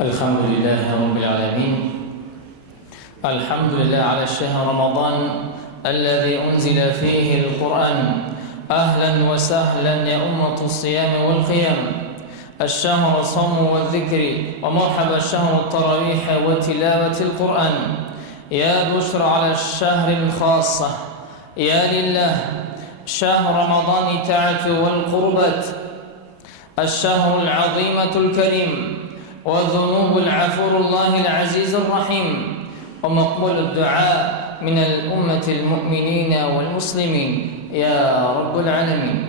الحمد لله رب العالمين. الحمد لله على الشهر رمضان الذي أنزل فيه القرآن. أهلا وسهلا يا أمة الصيام والقيام. الشهر الصوم والذكر، ومرحبا الشهر التراويح وتلاوة القرآن. يا بشرى على الشهر الخاصة، يا لله شهر رمضان الطاعة والقربات، الشهر العظيمة الكريم، وذنوب العفور الله العزيز الرحيم، ومقبول الدعاء من الأمة المؤمنين والمسلمين يا رب العالمين.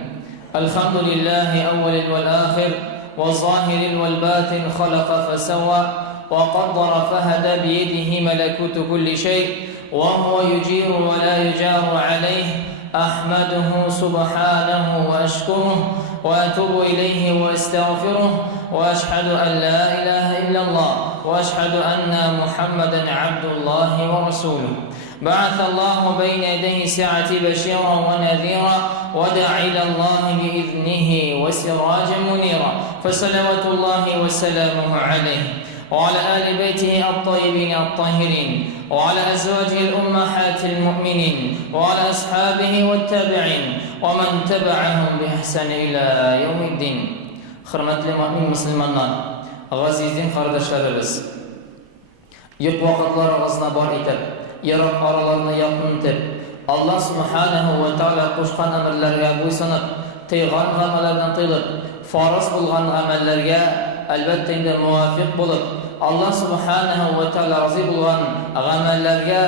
الحمد لله أول والآخر وظاهر والباطن، خلق فسوى وقدر فهدى، بيده ملكوت كل شيء، وهو يجير ولا يجار عليه. أحمده سبحانه وأشكره وأتوب إليه وأستغفره، وأشهد أن لا إله إلا الله، وأشهد أن محمدا عبد الله ورسوله. بعث الله بين يديه ساعة بشيرا ونذيرا، ودعا إلى الله بإذنه وسراجا منيرا، فصلوات الله وسلامه عليه وعلى آل بيته الطيبين الطاهرين، وعلى أزواجه الأمهات المؤمنين، وعلى أصحابه والتابعين، ومن تبعهم بإحسان إلى يوم الدين. Hürmetli mümin Müslümanlar, azizin kardeşlerimiz, yük vakitlarımızda bar etip, yarak aralarını yakın etip, Allah subhanahu ve teala koşkan emirlerine boysanıp, tıygan gamelerden tıyılıp, farz bulgan amellerge elbette inde muvafık bulup, Allah subhanahu ve teala razı bulgan amellerge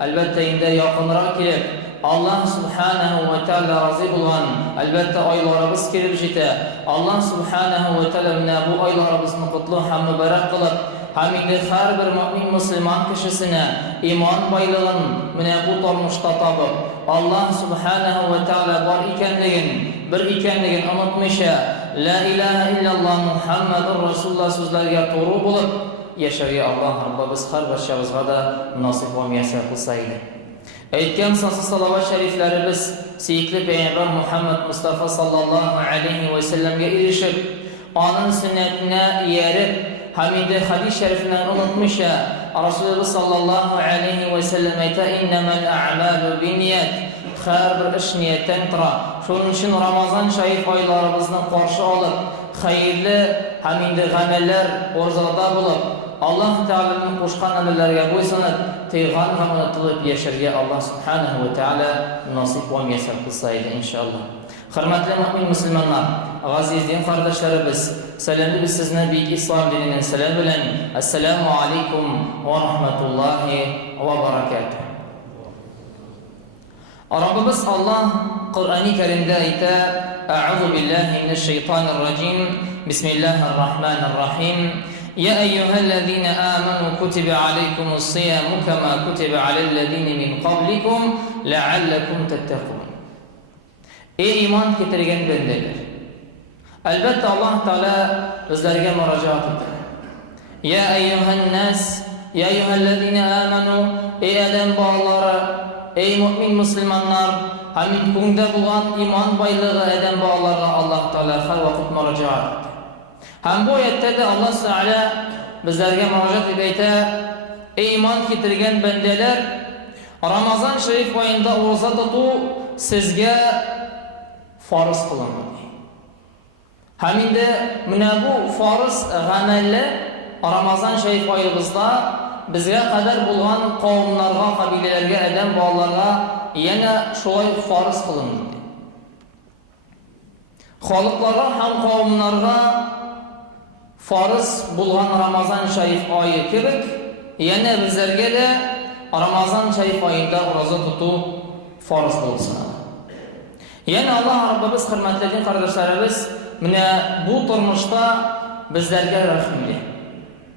elbette inde yakınrak gelip, Allah subhanahu ve teala razı bulgan elbette aylarımız kirib jite. Allah subhanahu ve teala bu aylarımızın kutlu hem mübarek kılıp, hem inde her bir mümin Müslüman kişisine iman baylığın bu tormuşta tabıp, Allah subhanahu ve teala var bir ikenligin unutmuşa, la ilahe illallah Muhammedur Resulullah sözlerine doğru bulup yaşarıya Allah Rabbimiz her başımızga da nasip ve müyesser kılsaydı. Aytgan salavat şeriflerimiz seyitli Peygamber Muhammed Mustafa sallallahu aleyhi ve sellem'e erişip, onun sünnetine yerip, hamide hadis şerifinden unutmuşa, Resulullah sallallahu aleyhi ve sellem ayta innemel a'malu binniyat, her bir iş niyetten tıra. Şunun için Ramazan şerif aylarımızdan karşı alıp, hayırlı hamide gameller orzada bulup, Allah Teala'nın koşkan emirlerine boysanıp, tıygan gamını tılıp yaşarıya Allah subhanahu ve teala nasip ve müyesser kılsaydı inşallah. Hürmetli mümin Müslümanlar, aziz din kardeşlerimiz, selamı biz sizine büyük İslam dininin selam bilen. Esselamu aleyküm ve rahmetullahi ve berekatuhu. Rabbimiz Allah Kur'an-ı Kerim'de ayette Eûzu billahi mineşşeytanirracim. Bismillahirrahmanirrahim. Ya eyyühellezine amenu kutibe aleykumus-siyamu kema kutibe alellezine min qablikum leallekum tettekûn. Ey iman getirgen bendeler. Elbette Allah Teala bizlerge müracaat etti. Ya eyyühennas, ya eyyühellezine amenu, ey Adem bağları, ey mümin Müslümanlar, hamid kunda bulan iman baylığı Adem bağları Allah Teala her vakit müracaat etti. Hem bu ayette de Allah Teala bizlerge müracaat edeyte, ey iman getirgen bendeler, Ramazan şerif ayında oruza tutu sizge farz kılındı. Hem inde bu farz gamelle Ramazan şerif ayımızda bizge kadar bulgan kavimlerge, kabilelerge, Adem bağlarga yine şolay farz kılındı. Halıklarga hem kavimlerge farz bulgan Ramazan şerif ayı kibik, yine bizlerge de Ramazan şerif ayında oruza tutu farz bulsun. Yani Allah Rabbimiz hürmetli kardeşlerimiz bu turmuşta bizlerge rahimli.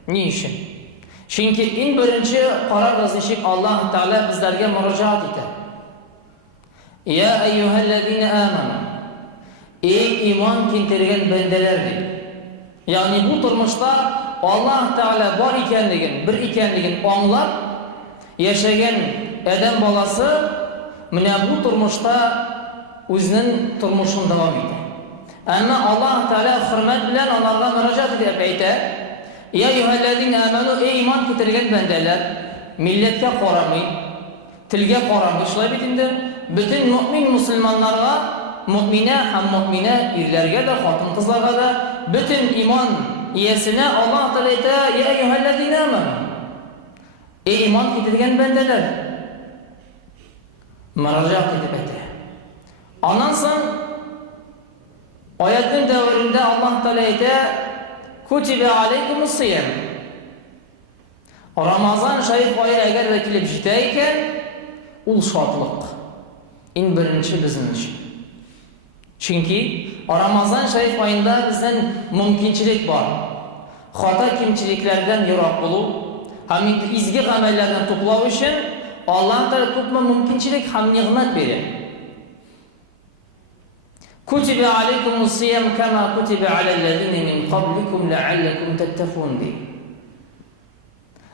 Niçin? Çünkü en birinci karar yazışık Allah Teala bizlerge müracaat etti. Ya eyyühellezine amenu, ey iman kintirgen bendelerdir. Yani bu turmuşta Allah Teala var bir ikenligin anlar yaşayan Adem balası bu turmuşta özünün turmuşunu devam etti. Ama Allah Teala hürmet bilen onlarga müracaat edip ayta: Ya eyyuhellezine amanu, ey iman keltirgen bendeler, milletke qaramay, tilge qaramay, şulay bitinde bütün mümin musulmanlarga, mümine hem mümine erlerge de, hatun kızlarga da, bütün iman iyesine Allah Teala ayta, ya eyyuhellezine amanu, ey iman keltirgen bendeler, müracaat edip ayta. Ondan soň ayetin devrinde Allah Teala ayta, kutibe aleykumus-siyam. Ramazan şerif ayı eğer de kelip jitayken, ul şatlyk. En birinci bizim için. Çünkü Ramazan şerif ayında bizden mümkinçilik var. Hata kimçiliklerden yirak bulup, hem izgi amellerden toplav için Allah Teala tutma mümkinçilik hem nimet verir. Kutibe aleykumus-siyam kema kutibe alellezine min qablikum leallekum tettekûn diye.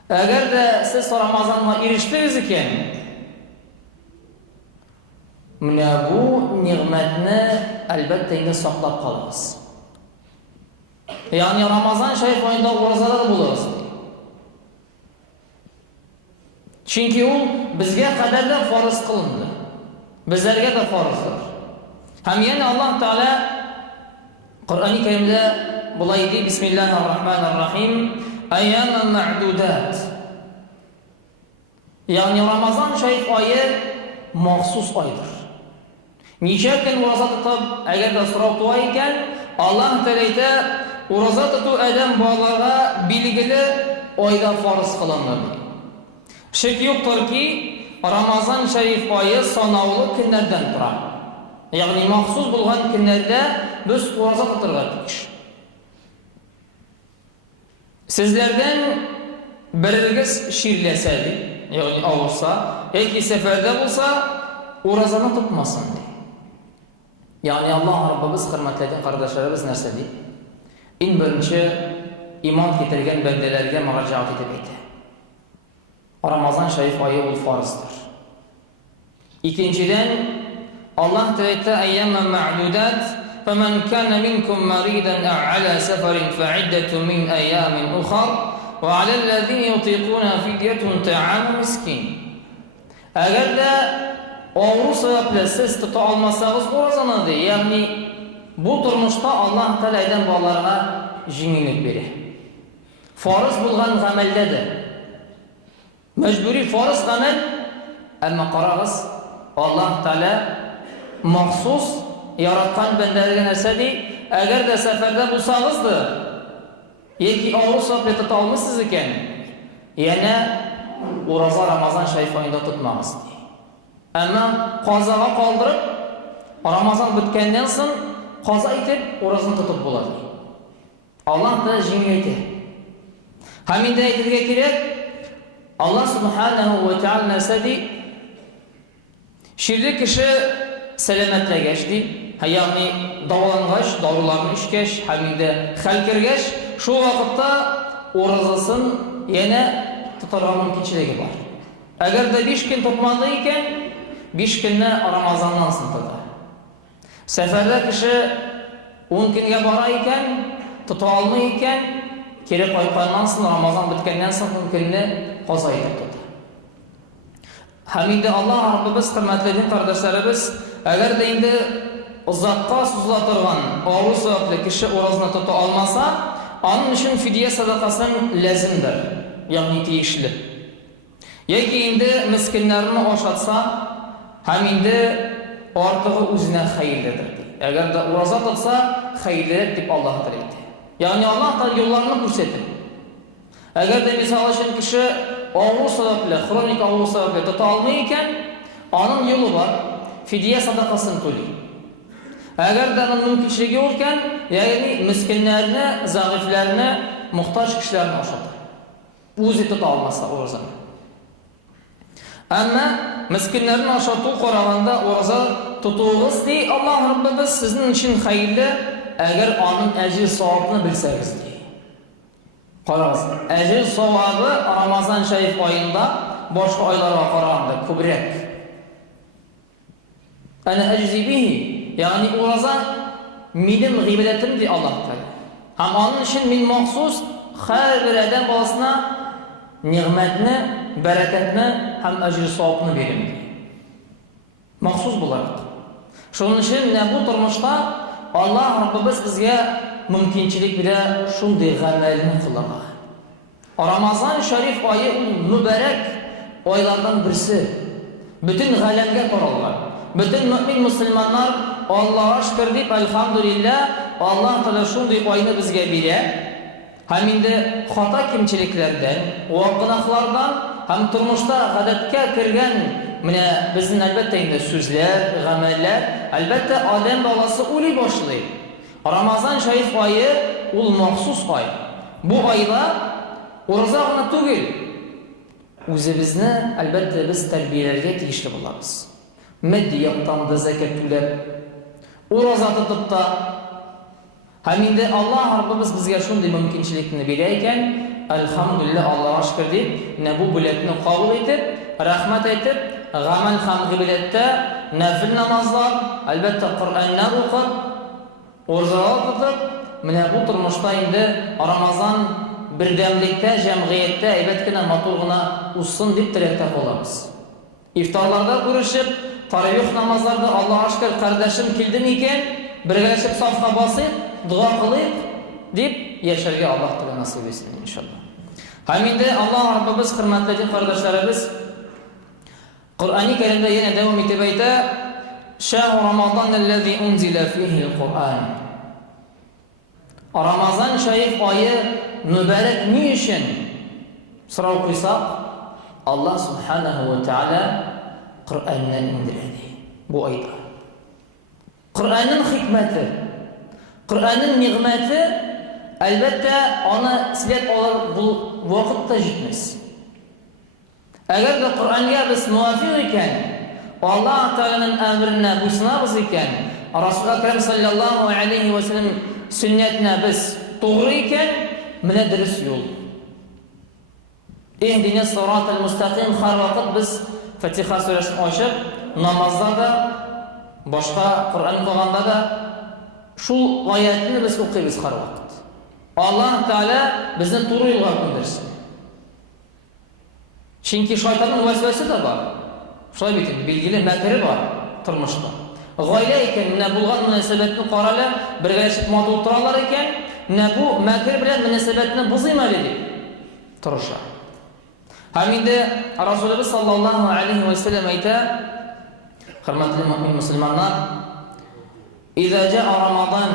Eğer de siz Ramazan'a eriştiniz iken, bu nimetini elbette yine saklap kalırız. Yani Ramazan şerif ayında oruçlar buluruz. Çünkü o bizge kadar da farz kılındı. Bizlerge de farzdır. Hem yani Allah Teala Kur'an-ı Kerim'de bulay deyip Bismillahirrahmanirrahim Eyyamen ma'dudat. Yani Ramazan şerif ayı mahsus aydır. Niçin oruç tutup eğer de sırav tuayken Allah Teala oruç tutup eden bağlara bilgili ayda farz kılınır. Şek yoktur ki Ramazan şerif ayı sanavlı günlerden durar. Yani mahsus bulgan günlerde biz oruç tuturlar. Sizlerden biriniz şirleseydi, yani olursa, iki seferde olsa orucunu tutmasın diye. Yani Allah Rabbimiz hürmetleyen kardeşlerimiz nerse diye? En birinci iman getirgen bendelerge müracaat edip Ramazan şerif ayı ol farzdır. İkinciden Allah Teala eyyamen ma'dudat فَمَنْ كَانَ مِنْكُمْ مَرِيدًا أَوْ عَلَى سَفَرٍ فَعِدَّةٌ مِنْ أَيَّامٍ أُخَرَ وَعَلَى الَّذِينَ يُطِيقُونَ فِدْيَةٌ طَعَامُ مِسْكِينٍ. Eğer de oruç sebeple siz tuta almazsanız orucunu diye, yani bu durmuşta Allah Teala'dan bağlarına jingillik verir. Farz bulgan ameldedir. Mecburi farz amel, ama kararız Allah Teala mahsus yaratkan bendelerge nerse değil, eğer de seferde bulsanızdı, yeki oruç sebeple tuta almışsınız iken, yani orucu Ramazan şerif ayında tutmağız diye. Ama qazaga kaldırıp Ramazan bitkenden soň qaza etip orucunu tutup buladı. Allah da jingildi. Haminde aytilge kerek Allah Subhanahu ve Teala nesedi şirde kişi selametle geçti. Yani davalangaç, dağrularını işkeş, haminde halkirgeç, şu vakitte orucasın yine tutarga mümkinçiligi var. Eğer de 5 gün tutmadı iken 5 günne Ramazandan sıntıda. Seferde kişi 10 günge bara iken, tuta almı iken, kere koyuqandan soň Ramazan bitkenden soň 10 günne qaza edip tuttu. Hamide Allah Rabbimiz hürmetleyen kardeşlerimiz, eğer de indi uzakka suzlatırgan oruç sebeple kişi orucunu tuta almasa, onun için fidye sadakasının lazımdır. Yani tiyişli. Yeki indi miskinlerini oşatsa, hem indi artığı üzerine hayırlıdır. Eğer de oruca tutsa, hayırlıdır deyip Allah'a diletti. Yani Allah da yollarını görsetir. Eğer de misal için kişi oruç sebeple, kronik oruç sebeple tuta almayken, onun yolu var, fidye sadakasını tölüyor. Eğer de onun mümkünçiliği olurken, yani miskinlerini, zayıflerini, muhtaç kişilerini oşatır. Uzi tuta almazsa orucunu. Ama miskinlerin aşağı qaraganda oruca tutuğunuz diye Allah Rabbimiz sizin için hayırlı eğer onun ecir savabını bilseniz diye. Qaragız, ecir savabı Ramazan şerif ayında başka aylara qaraganda kübrek. Ana eczi bihi, yani oruca minim gıybetim diye Allah Teala. Hem onun için min mahsus һәр адәм баласына нигъмәтне, бәрәкәтне һәм әҗр-савапны бирәм. Махсус буларак. Шуның өчен бу тормышта Аллаһ Раббыбыз безгә мөмкинчелек бирә шундый гамәлне кылырга. Рамазан шариф айы мүбәрәк айлардан берсе. Бүтән галәмгә таралган. Бүтән мөмин мусламаннар Аллаһка шөкер дип, әлхәмдүлилләх, Аллаһ Тәала шундый айны безгә бирә. Һәм инде хата кимчелекләрдән, гынаһлардан һәм тормышта гадәткә кергән менә безнең әлбәттә инде сүзләр, гамәлләр, әлбәттә адәм баласы уйлый башлый. Рамазан шариф айы ул махсус ай. Бу айда ураза гына түгел, үзебезне әлбәттә без тәрбияләргә тиешле булабыз. Мәдди яктан да закат түләп, ураза тотып та, һәм инде Аллаһ Раббыбыз безгә шундый мөмкинчелекне бирә икән, әлхәмдүлилләх, Аллаһка шөкер дип, бу бүләкне кабул итеп, рәхмәт әйтеп, гамәл һәм гыйбадәттә, нәфил намазлар, әлбәттә Коръәнне укып, уразалар тотып, менә бу тормышта инде Рамазан бердәмлектә, җәмгыятьтә әйбәт кенә, матур гына узсын дип теләктә калабыз. Ифтарларда күрешеп, таравих намазларда Аллаһка шөкер, кардәшем килде микән, бергәләшеп сафка басыйк, дуа кылыйк дип яшәргә Аллаһ Тәала насыйп етсен иншаллах. Һәм инде Аллаһ Раббыбыз, хөрмәтле кардәшләребез, Коръәни Кәримдә янә дәвам итеп әйтә: "Шәһр Рамазан аллази унзила фиһи ал-Ҡуръан." Рамазан шариф айы мүбәрәк ни өчен? Сорау куйсак, Аллаһ Субханаһу ва Тәала Коръәнне индерде бу айда. Коръәннең хикмәте, Коръәннең нигъмәте, әлбәттә, аны сөйләп алыр бу вакытта җитмәс. Әгәр дә Коръәнгә без муафиq икән, Аллаһ Тәаланың әмренә буйсынабыз икән, Расул Әкрәм саллаллаһу алейхи ва саллям сөннәтенә без тугры икән, менә дөрес юл. Иһдина сиратал мустақим, һәр вакыт біз Фатиха сүрәсен ачып, намазда да, башка Коръән укыганда да шул аятны без укыйбыз һәр вакыт. Аллаһ Тәала безне туры юлга күндерсен. Чөнки шайтанның вәсвәсе дә бар. Шулай бит, билгеле мәкере бар тормышта. Гаилә икән, менә булган мөнәсәбәтне каралы, бергәләшеп матур торалар икән, менә бу мәкер белән мөнәсәбәтне бузыйм әле дип тырыша. Һәм инде Расулыбыз саллаллаһу алейхи ва саллям әйтә: хөрмәтле мөмин мусламаннар, "Иза җа'a Рамазан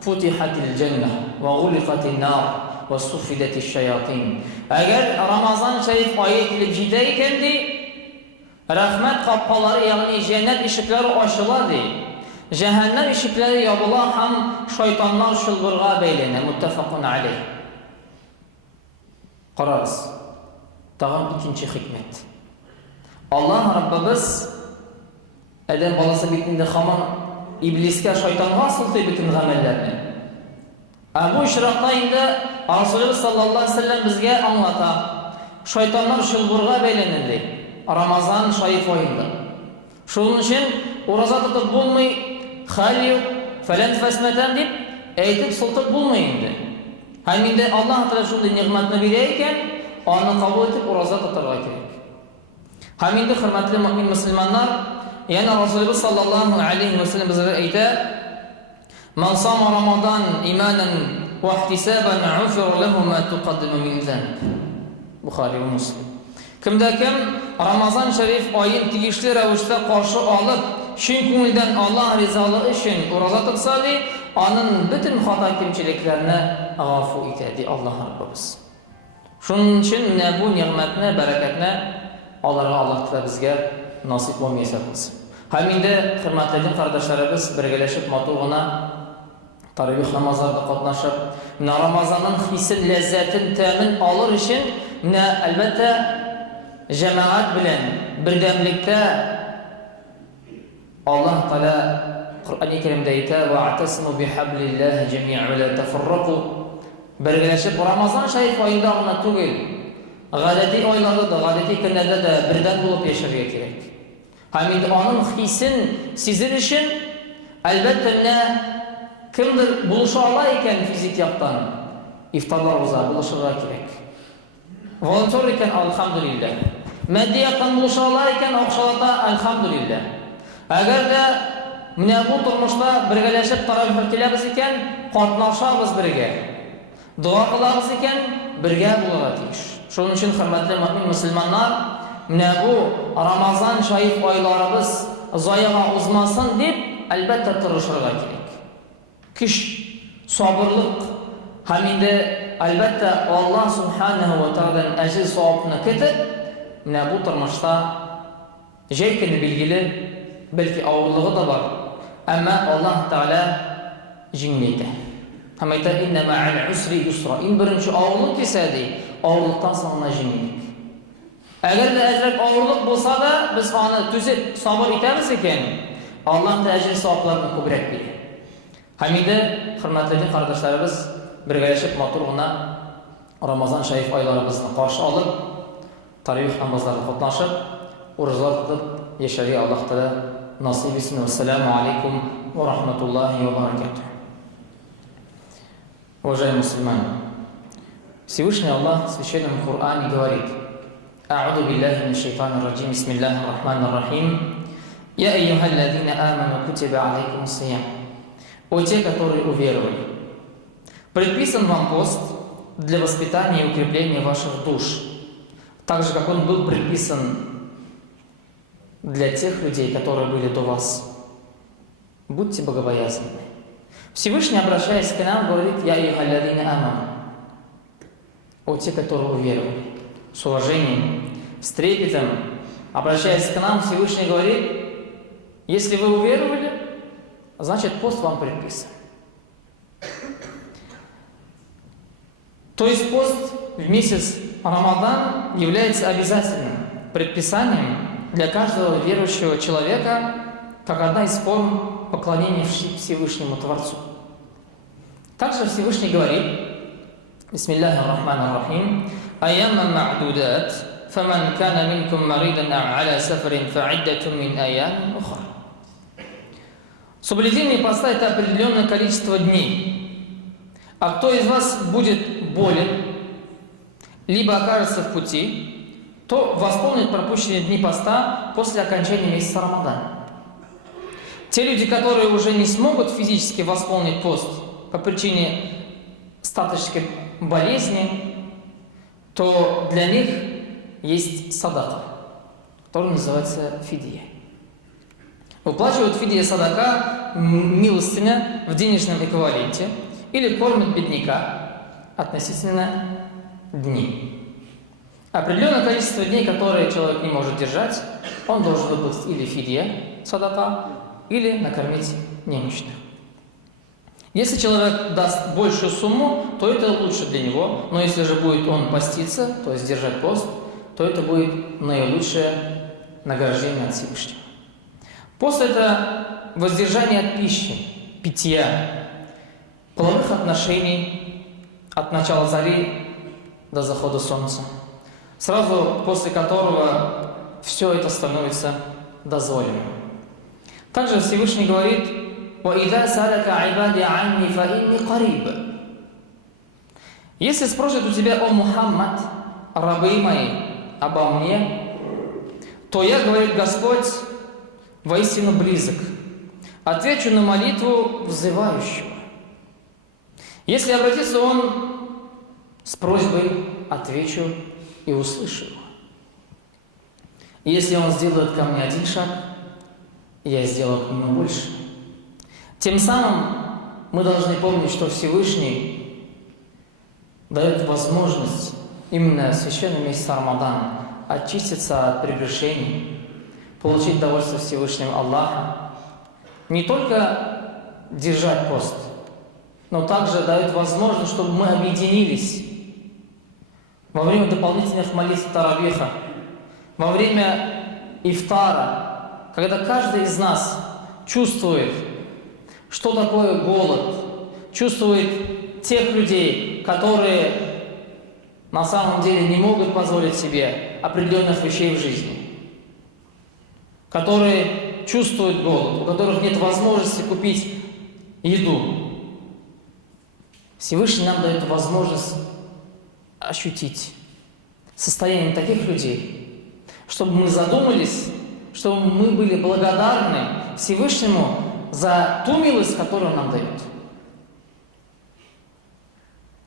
футихатил җанна ва гулиқатин нар ва суфидатиш шаятин." Әгәр Рамазан шариф айы килеп җитә икән ди, рәхмәт капкалары, ягъни җәннәт ишекләре ачыла ди. Җәһәннәм ишекләре ябыла һәм шайтаннар шылбырга бәйләнә. Муттафакун алейх. Карагыз. Тагын икенче хикмәт. Аллаһ Раббыбыз адәм баласы битендә һаман иблискә, шайтанга сылтый бөтен гамәлләрне. Бу ишракта инде Расулыбыз саллаллаһу алейхи ва саллям безгә аңлата. Шайтаннар шылбырга бәйләнә ди. Рамазан шариф айында. Шуның өчен ураза тотып булмый, хәл фәлән фәсмәтән дип әйтеп сылтып булмый инде. Һәм инде Аллаһ Тәала шундый нигъмәтне бирә икән, аны кабул итеп ураза тотарга кирәк. Һәм инде хөрмәтле мөмин мусламаннар, яна Расулыбыз саллаллаһу алейхи ва саллям безгә әйтә: "Ман сама Рамазан иманан ва ихтисабан уфира лаху ма тaqaddama min zanb." Бухари ва Муслим. Кемдә-кем Рамазан шариф айын тиешле рәвештә каршы алып, чын күңелдән Аллаһ ризалыгы өчен ураза тотса ди, аның бөтен хата кимчелекләрне гафу итә ди Аллаһ Раббыбыз. Шуның өчен менә бу нигъмәтне, бәрәкәтне аларга Аллаһ Тәала безгә насыйп булсын. Һәм инде хөрмәтле кардәшләребез, бергәләшеп матур гына таравих намазларында катнашып, менә Рамазанның хисен, ләззәтен, тәмен алыр өчен менә әлбәттә җәмәгать белән бердәмлектә Аллаһ Тәала Коръәни Кәримдә әйтә: "Вa'тасму бихаблиллаһи җами'ан ва ла тафаррaqu." Бергәләшеп Рамазан шариф айында гына түгел, гадәти айларда да, гадәти көннәрдә дә бердәм булып яшәргә кирәк. Һәм инде аның хисен сизер өчен әлбәттә менә кемдер булыша ала икән физик яктан, ифтарлар булышырга кирәк. Волонтер икән, алхамдулилlah. Мәдди яктан булышалар икән, акчалата, алхамдулилlah. Әгәр дә менә бу тормышта бергәләшеп тараф киләбез икән, катнашабыз бергә. Дуа кылабыз икән, бергә булырга тиеш. Шуның өчен, хөрмәтле мөэмин мөселманнар, менә бу Рамазан шаиф айларыбыз заяга узмасын дип, әлбәттә тырышырга кирәк. Киш, сабырлык һәм инде әлбәттә Аллаһ субханаһу ва тааладан әҗр савабын көтеп, менә бу тормышта җәй көне билгеле, бәлки авырлыгы да бар, әмма Аллаһ Таала җиңеләйтә. Һәм әйтә: "Инна ма'ал усри юсра". Ин беренче авырлык килсә ди, авырлыктан соң җиңеллек. Әгәр дә әҗр авырлык булса да, без аны түзеп сабыр итәбез икән, Аллаһ да әҗр савапларын күбрәк бирә. Һәм инде, хөрмәтле кардәшләребез, бергәләшеп матур гына Рамазан шаиф айларыбызны каршы алып, тарих намазларда катнашып, ураза тотып яшәргә Аллаһ Таала насыйп итсен. Ассаламу алейкум ва рахматуллахи ва баракатух. Уважаемые мусульмане, Всевышний Аллах в Священном Коране говорит: «А'уду биллахи минаш шайтанир раджим, бисмиллахир рахманир рахим, я айюхаллазина аману кутиба алейкумус сиям». О те, которые уверовали, предписан вам пост для воспитания и укрепления ваших душ, так же, как он был предписан для тех людей, которые были до вас. Будьте богобоязны. Всевышний, обращаясь к нам, говорит: «Я айюхаллазина аману». О те, которые уверовали. С уважением, с трепетом, обращаясь к нам, Всевышний говорит: если вы уверовали, значит пост вам предписан. То есть пост в месяц Рамадан является обязательным предписанием для каждого верующего человека, как одна из форм поклонения Всевышнему Творцу. Также Всевышний говорит: бисмиллахир рахманир рахим, айяман ма'дудат, фаман кана минкум маридан ау аля сафарин фа'иддатун мин айямин ухар. Соблюдение поста — это определенное количество дней. А кто из вас будет болен, либо окажется в пути, то восполнит пропущенные дни поста после окончания месяца Рамадан. Те люди, которые уже не смогут физически восполнить пост по причине статической болезни, то для них есть садака, который называется фидия. Выплачивают фидия садака, милостыня в денежном эквиваленте, или кормят бедняка относительно дней. Определенное количество дней, которые человек не может держать, он должен выплатить или фидия садака, или накормить немощных. Если человек даст большую сумму, то это лучше для него, но если же будет он поститься, то есть держать пост, то это будет наилучшее награждение от Всевышнего. Пост — это воздержание от пищи, питья, половых отношений от начала зари до захода солнца, сразу после которого все это становится дозволенным. Также Всевышний говорит: وَإِذَا سَأَلَكَ عِبَادِي عَنِّي فَإِنِّي قَرِيبٌ. Если спросят у тебя: «О Мухаммад, рабы мои, обо мне», то я, говорит Господь, воистину близок, отвечу на молитву взывающего. Если обратится он с просьбой, отвечу и услышу его. Если он сделает ко мне один шаг, я сделаю к нему больше. Тем самым мы должны помнить, что Всевышний дает возможность именно в священном месяце Рамадан очиститься от прегрешений, получить довольство Всевышнего Аллаха, не только держать пост, но также дает возможность, чтобы мы объединились во время дополнительных молитв Таравиха, во время ифтара, когда каждый из нас чувствует, что такое голод, чувствует тех людей, которые на самом деле не могут позволить себе определенных вещей в жизни, которые чувствуют голод, у которых нет возможности купить еду. Всевышний нам дает возможность ощутить состояние таких людей, чтобы мы задумались, чтобы мы были благодарны Всевышнему за ту милость, которую Он нам дает.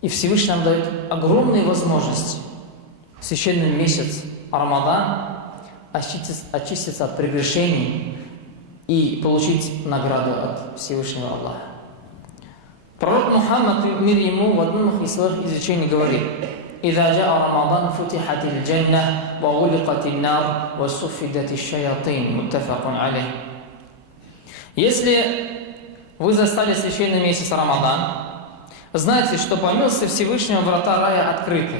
И Всевышний нам дает огромные возможности в священный месяц Рамадан очиститься от прегрешений и получить награду от Всевышнего Аллаха. Пророк Мухаммад, мир ему, в одном из своих изречений говорит: «Иза джаа Рамадан футихатил джанна, ва гуликатил нар, ва суфидатил шаятин». Муттафакун алейх. Если вы застали священный месяц Рамадан, знайте, что по милости Всевышнего врата рая открыты,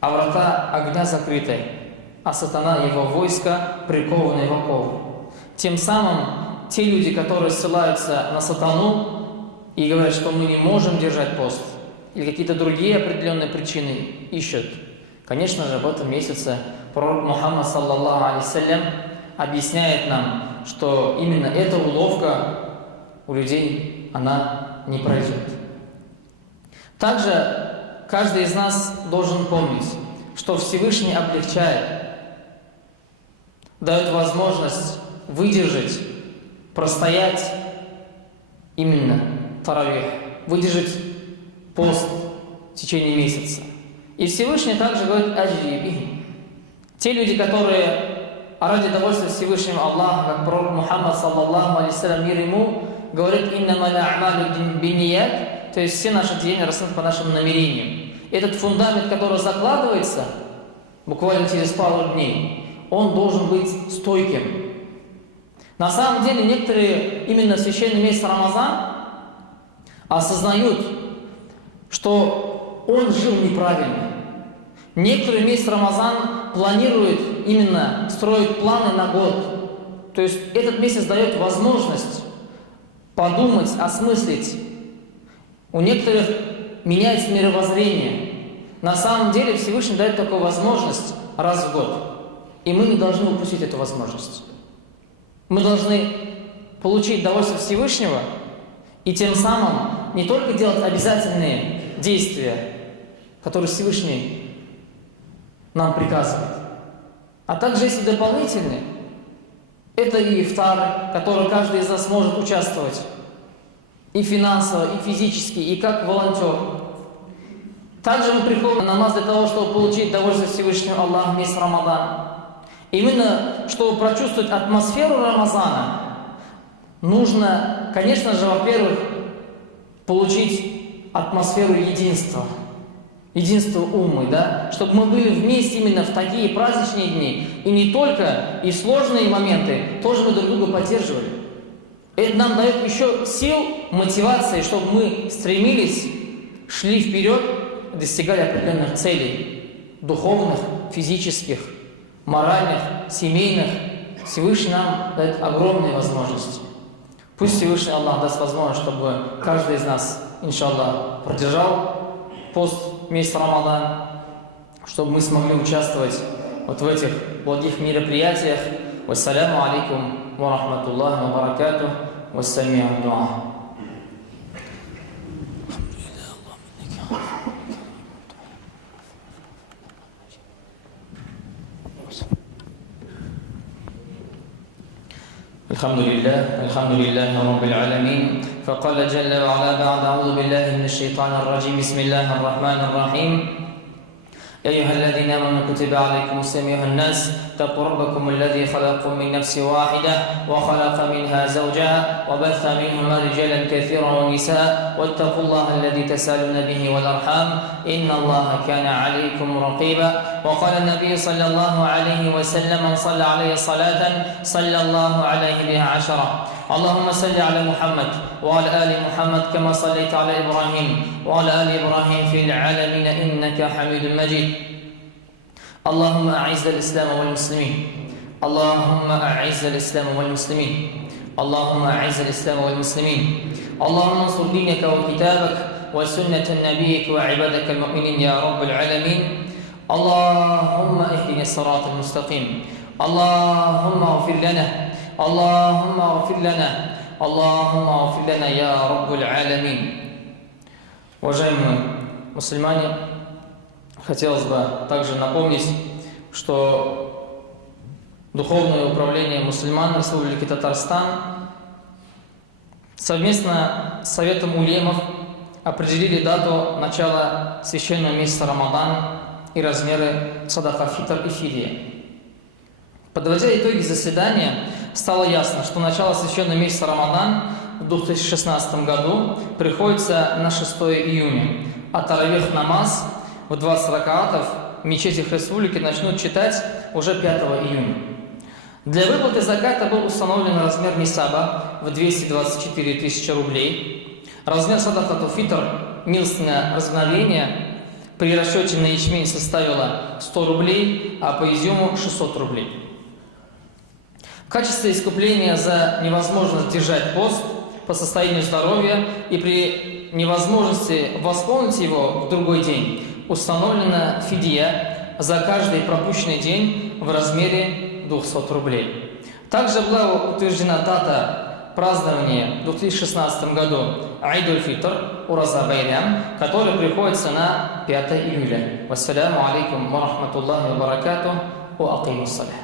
а врата огня закрыты, а сатана и его войско прикованы в оковы. Тем самым те люди, которые ссылаются на сатану и говорят, что мы не можем держать пост, или какие-то другие определенные причины ищут, конечно же, в этом месяце пророк Мухаммад, саллаллаху алейхиссалям, объясняет нам, что именно эта уловка у людей, она не пройдет. Также каждый из нас должен помнить, что Всевышний облегчает, дает возможность выдержать, простоять именно таравих, выдержать пост в течение месяца. И Всевышний также говорит: «Аджиби». Те люди, которые ради довольства Всевышнего Аллаха, как пророк Мухаммад, саллаллаху алейхиссалям, мир ему, говорит: «Иннама а'малу бинният», то есть все наши деяния растут по нашим намерениям. Этот фундамент, который закладывается буквально через пару дней, он должен быть стойким. На самом деле, некоторые именно в священный месяц Рамазан осознают, что он жил неправильно. Некоторые месяц Рамазан планируют именно строить планы на год. То есть этот месяц дает возможность подумать, осмыслить. У некоторых меняется мировоззрение. На самом деле Всевышний дает такую возможность раз в год. И мы не должны упустить эту возможность. Мы должны получить довольство Всевышнего и тем самым не только делать обязательные действия, которые Всевышний нам приказывает, а также есть и дополнительные. Это и ифтары, в которых каждый из нас может участвовать и финансово, и физически, и как волонтер. Также мы приходим на намаз для того, чтобы получить довольство Всевышнего Аллаха в месяц Рамадан. Именно, чтобы прочувствовать атмосферу Рамазана, нужно, конечно же, во-первых, получить атмосферу единства. Единство умы, да? Чтобы мы были вместе именно в такие праздничные дни. И не только, и сложные моменты тоже мы друг друга поддерживали. Это нам дает еще сил, мотивации, чтобы мы стремились, шли вперед, достигали определенных целей. Духовных, физических, моральных, семейных. Всевышний нам дает огромные возможности. Пусть Всевышний Аллах даст возможность, чтобы каждый из нас, иншаллах, продержал пост месяц Рамадан, чтобы мы смогли участвовать вот в этих благих мероприятиях. Вассаляму алейкум ва рахматуллахи ва баракатух. Вассами'у дуа. الحمد لله رب العالمين. فقال جل وعلا بعد: أعوذ بالله من الشيطان الرجيم. بسم الله الرحمن الرحيم. يا أيها الذين آمنوا كتب عليكم الصيام أيها الناس اتقوا ربكم الذي خلقكم من نفس واحدة وخلق منها زوجها وبث منهما رجالا كثيرا ونساء واتقوا الله الذي تسألون به والأرحام إن الله كان عليكم رقيبا. وقال النبي صلى الله عليه وسلم: من صلى عليه صلاة صلى الله عليه بها 10. اللهم صل على محمد وعلى آل محمد كما صليت على إبراهيم وعلى آل إبراهيم في العالمين إنك حميد مجيد. اللهم أعز الإسلام والمسلمين. اللهم أعز الإسلام والمسلمين. اللهم أعز الإسلام والمسلمين. اللهم انصر دينك وكتابك وسنة نبيك وعبادك المؤمنين يا رب العالمين. اللهم اهدنا الصراط المستقيم. اللهم اغفر لنا. اللهم اغفر لنا. اللهم اغفر لنا يا رب العالمين. Уважаемые мусульмане, хотелось бы также напомнить, что Духовное управление мусульман Республики Татарстан совместно с Советом улемов определили дату начала священного месяца Рамадан и размеры садака фитр и фидия. Подводя итоги заседания, стало ясно, что начало священного месяца Рамадан в 2016 году приходится на 6 июня, а таравих намаз в 20 ракаатов в мечетях республики начнут читать уже 5 июня. Для выплаты заката был установлен размер нисаба в 224 тысячи рублей. Размер садакату фитр, милостное размновение, при расчете на ячмень составило 100 рублей, а по изюму 600 рублей. В качестве искупления за невозможность держать пост по состоянию здоровья и при невозможности восполнить его в другой день установлена фидия за каждый пропущенный день в размере 200 рублей. Также была утверждена дата празднования в 2016 году Айд-уль-Фитр, Ураза-Байрам, который приходится на 5 июля. Вассаляму алейкум ва рахматуллахи ва баракатух, ва акимус салях.